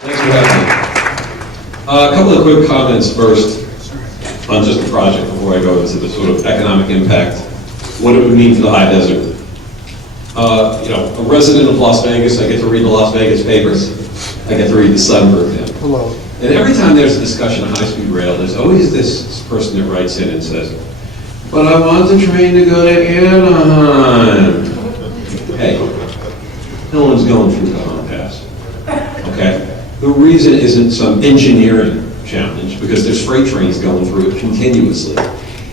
Thanks for having me. A couple of quick comments first on just the project before I go into the sort of economic impact, what it would mean for the high desert. A resident of Las Vegas, I get to read the Las Vegas papers. I get to read the Sun, for example. Hello. And every time there's a discussion of high-speed rail, there's always this person that writes in and says, but I want the train to go to Anaheim. Hey, no one's going through the Home Pass, okay? The reason isn't some engineering challenge, because there's freight trains going through it continuously.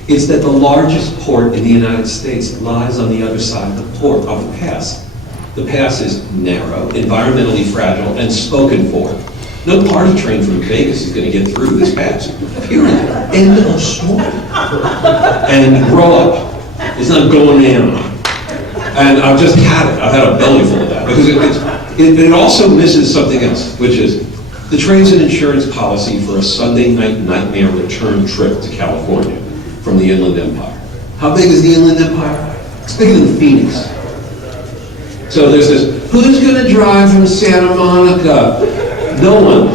It's that the largest port in the United States lies on the other side of the port, of the pass. The pass is narrow, environmentally fragile, and spoken for. No party train from Vegas is going to get through this pass. Period. End of story. And grow up. It's not going in. And I've just had it. I've had a belly full of that. Because it also misses something else, which is the train's an insurance policy for a Sunday night nightmare return trip to California from the Inland Empire. How big is the Inland Empire? It's bigger than Phoenix. So there's this, who's going to drive from Santa Monica? No one.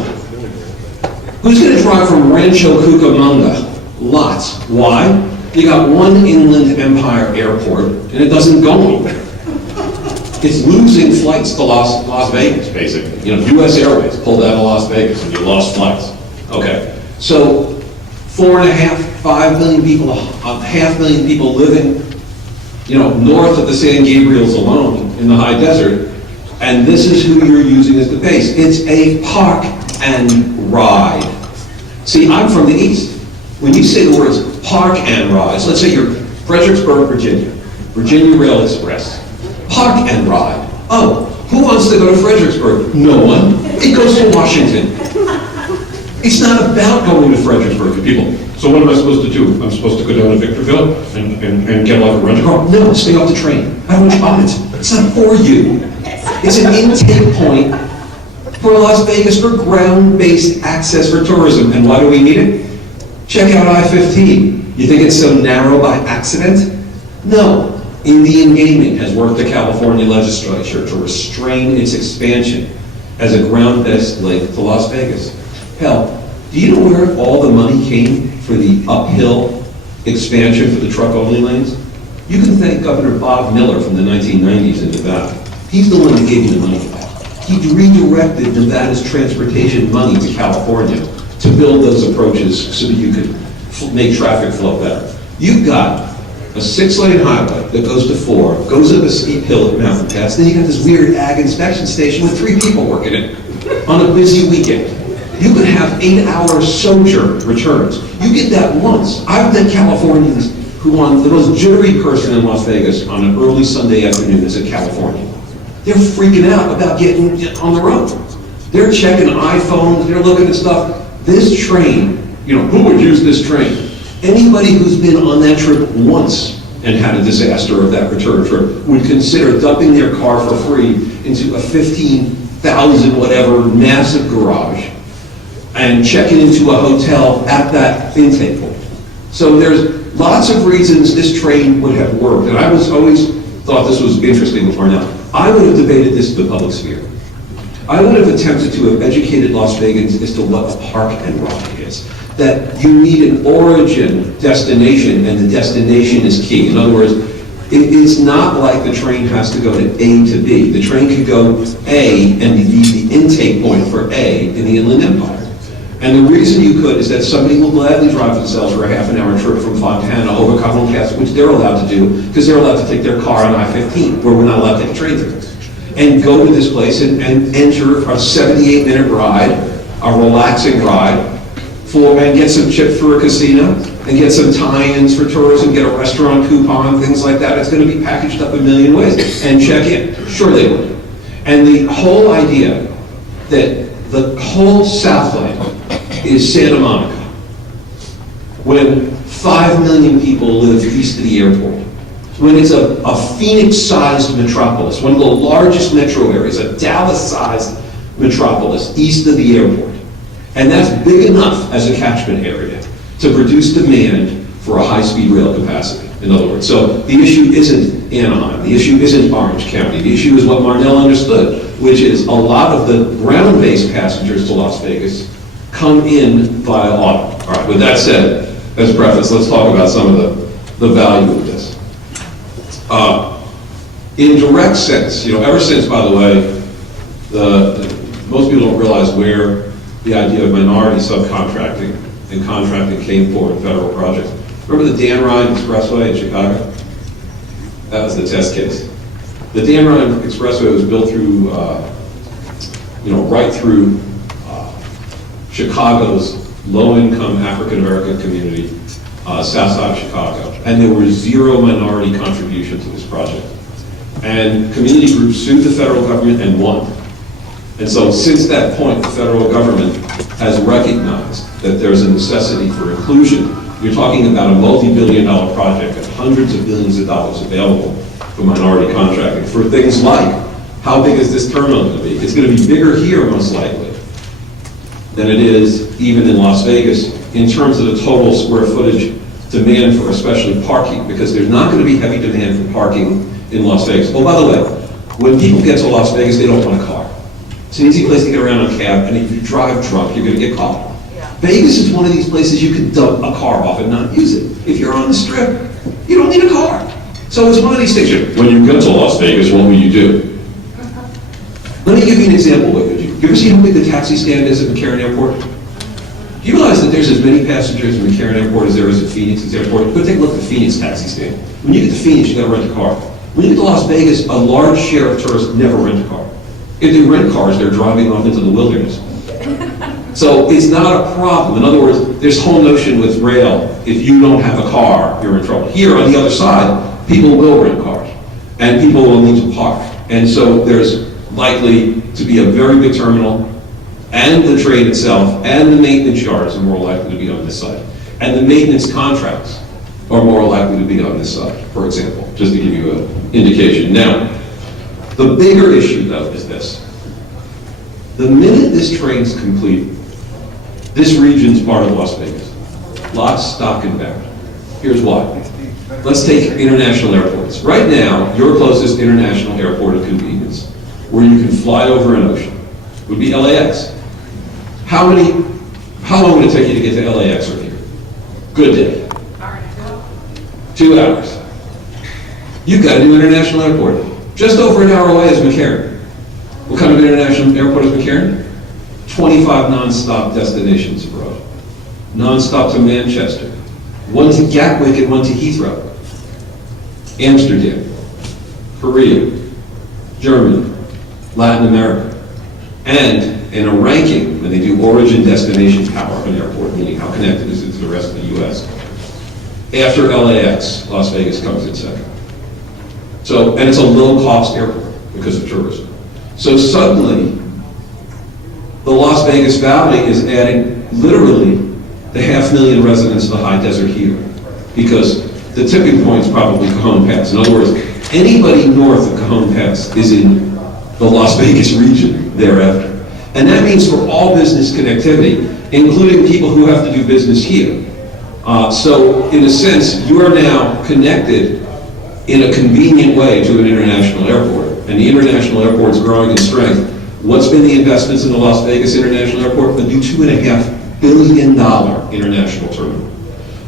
Who's going to drive from Rancho Cucamonga? Lots. Why? You got one Inland Empire airport, and it doesn't go anywhere. It's losing flights to Las Vegas, basically. U.S. Airways pulled out of Las Vegas, and you lost flights. Okay. So 4.5, 5 million people, 500,000 people living, north of the San Gabriels alone in the high desert, and this is who you're using as the base. It's a park and ride. See, I'm from the east. When you say the words park and ride, let's say you're Fredericksburg, Virginia Rail Express, park and ride. Oh, who wants to go to Fredericksburg? No one. It goes to Washington. It's not about going to Fredericksburg, people. So what am I supposed to do? I'm supposed to go down to Victorville and get like a rental car? No, stay off the train. I don't want it. It's not for you. It's an intake point for Las Vegas for ground-based access for tourism. And why do we need it? Check out I-15. You think it's so narrow by accident? No. Indian Gaming has worked the California legislature to restrain its expansion as a ground-based link to Las Vegas. Hell, do you know where all the money came for the uphill expansion for the truck-only lanes? You can thank Governor Bob Miller from the 1990s in Nevada. He's the one that gave you the money for that. He redirected Nevada's transportation money to California to build those approaches so that you could make traffic flow better. You've got a 6-lane highway that goes to 4, goes up a steep hill at Mountain Pass, then you got this weird ag inspection station with 3 people working it on a busy weekend. You could have 8-hour sojourn returns. You get that once. I've met Californians who want the most jittery person in Las Vegas on an early Sunday afternoon is in California. They're freaking out about getting on the road. They're checking iPhones, they're looking at stuff. This train, who would use this train? Anybody who's been on that trip once and had a disaster of that return trip would consider dumping their car for free into a 15,000 whatever massive garage and checking into a hotel at that intake point. So there's lots of reasons this train would have worked, and I always thought this was interesting before now. I would have debated this in the public sphere. I would have attempted to have educated Las Vegans as to what a park and ride is. That you need an origin destination, and the destination is key. In other words, it's not like the train has to go to A to B. The train could go A and be the intake point for A in the Inland Empire. And the reason you could is that somebody will gladly drive themselves for a half-an-hour trip from Fontana over Cumberland Castle, which they're allowed to do, because they're allowed to take their car on I-15, where we're not allowed to take a train through, and go to this place and enter a 78-minute ride, a relaxing ride, and get some chips for a casino, and get some tie-ins for tourism, get a restaurant coupon, things like that. It's going to be packaged up a million ways, and check in. Sure they would. And the whole idea that the whole South Lane is Santa Monica, when 5 million people live east of the airport, when it's a Phoenix-sized metropolis, one of the largest metro areas, a Dallas-sized metropolis east of the airport. And that's big enough as a catchment area to produce demand for a high-speed rail capacity, in other words. So the issue isn't Anaheim. The issue isn't Orange County. The issue is what Marnell understood, which is a lot of the ground-based passengers to Las Vegas come in via auto. All right, with that said, as a preface, let's talk about some of the value of this. In direct sense, ever since, by the way, most people don't realize where the idea of minority subcontracting and contracting came for in federal projects. Remember the Dan Ryan Expressway in Chicago? That was the test case. The Dan Ryan Expressway was built through, right through Chicago's low-income African-American community, south side of Chicago. And there was zero minority contribution to this project. And community groups sued the federal government and won. And so since that point, the federal government has recognized that there's a necessity for inclusion. You're talking about a multi-billion-dollar project and hundreds of billions of dollars available for minority contracting for things like, how big is this terminal going to be? It's going to be bigger here, most likely, than it is even in Las Vegas in terms of the total square footage demand for especially parking, because there's not going to be heavy demand for parking in Las Vegas. Oh, by the way, when people get to Las Vegas, they don't want a car. It's an easy place to get around on a cab, and if you drive drunk, you're going to get caught. Yeah. Vegas is one of these places you can dump a car off and not use it. If you're on the Strip, you don't need a car. So it's one of these things. When you get to Las Vegas, what will you do? Let me give you an example. You ever see how big the taxi stand is at McCarran Airport? Do you realize that there's as many passengers at McCarran Airport as there is at Phoenix's airport? Go take a look at the Phoenix taxi stand. When you get to Phoenix, you got to rent a car. When you get to Las Vegas, a large share of tourists never rent a car. If they rent cars, they're driving off into the wilderness. So it's not a problem. In other words, this whole notion with rail, if you don't have a car, you're in trouble. Here on the other side, people will rent cars, and people will need to park. And so there's likely to be a very big terminal, and the train itself, and the maintenance yards are more likely to be on this side. And the maintenance contracts are more likely to be on this side, for example, just to give you an indication. Now, the bigger issue, though, is this. The minute this train's complete, this region's part of Las Vegas. Lock, stock, and barrel. Here's why. Let's take international airports. Right now, your closest international airport of convenience, where you can fly over an ocean, would be LAX. How long would it take you to get to LAX from here? Good day. 2 hours. You've got a new international airport. Just over an hour away is McCarran. What kind of international airport is McCarran? 25 non-stop destinations abroad. Non-stop to Manchester. One to Gatwick and one to Heathrow. Amsterdam. Korea. Germany. Latin America. And in a ranking, when they do origin destination power of an airport, meaning how connected is it to the rest of the U.S., after LAX, Las Vegas comes in second. So, and it's a low-cost airport because of tourism. So suddenly, the Las Vegas Valley is adding literally the 500,000 residents of the high desert here, because the tipping point is probably Cajon Pass. In other words, anybody north of Cajon Pass is in the Las Vegas region thereafter. And that means for all business connectivity, including people who have to do business here. So in a sense, you are now connected in a convenient way to an international airport. And the international airport is growing in strength. What's been the investments in the Las Vegas International Airport? The new $2.5 billion international terminal,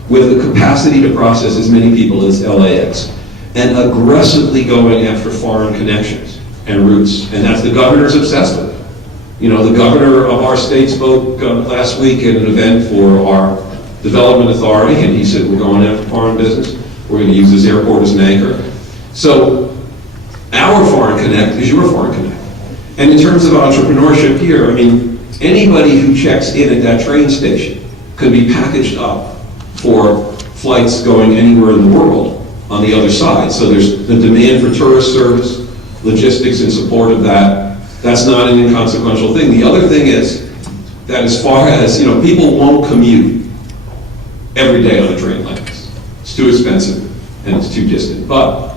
with the capacity to process as many people as LAX, and aggressively going after foreign connections and routes. And that's the governor's obsessed with. The governor of our state spoke last week at an event for our development authority, and he said, we're going after foreign business. We're going to use this airport as an anchor. So our foreign connect is your foreign connect. And in terms of entrepreneurship here, anybody who checks in at that train station could be packaged up for flights going anywhere in the world on the other side. So there's the demand for tourist service, logistics in support of that. That's not an inconsequential thing. The other thing is that as far as, people won't commute every day on a train like this. It's too expensive and it's too distant. But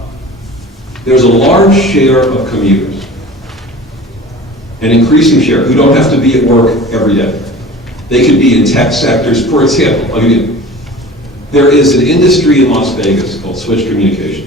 there's a large share of commuters, an increasing share, who don't have to be at work every day. They could be in tech sectors. For example, there is an industry in Las Vegas called switch communications.